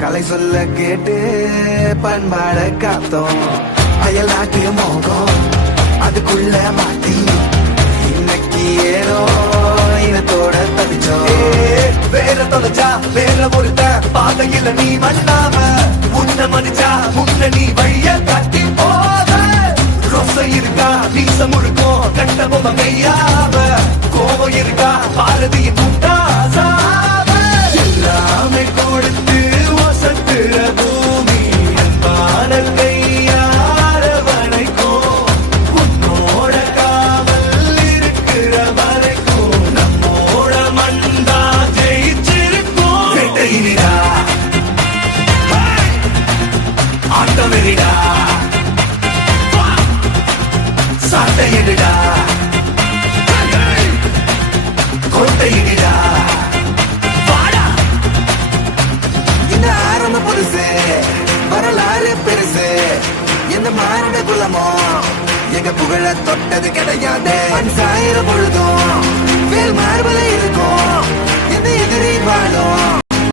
கலை சொல்ல கேட்டு பண்பாட காத்தோம். அயல் நாட்டு மோகம் அதுக்குள்ள மாட்டி இன்னைக்கு ஏனோ இனத்தோட தவிச்சோம். வேற தொலைச்சா வேற ஒருத்த பாதையில நீ மண்ணாம உன்ன மதிச்சா முன்ன நீ வழிய கட்டி போத. ரொசை இருக்கா நீச முழுக்கும் கட்ட பொம்மை கையாவ. கோபம் இருக்கா பாரதியின் முட்டாசாவ. எல்லாமே கொடுத்து வசத்துற பூமி அன்பான கையார வரைக்கும் உன்னோட காவல் இருக்கிற வரைக்கும் நம்மோட மண்டா ஜெயிச்சிருக்கும். வேட்டையிடா ஆட்டமிடா சாட்டையிடா கோட்டையிடா. இந்த ஆரம்ப புதுசு வரலாறு பெருசு. எந்த மாநில குலமோ எங்க புகழ தொட்டது கிடையாது. சாயிர பொழுதும்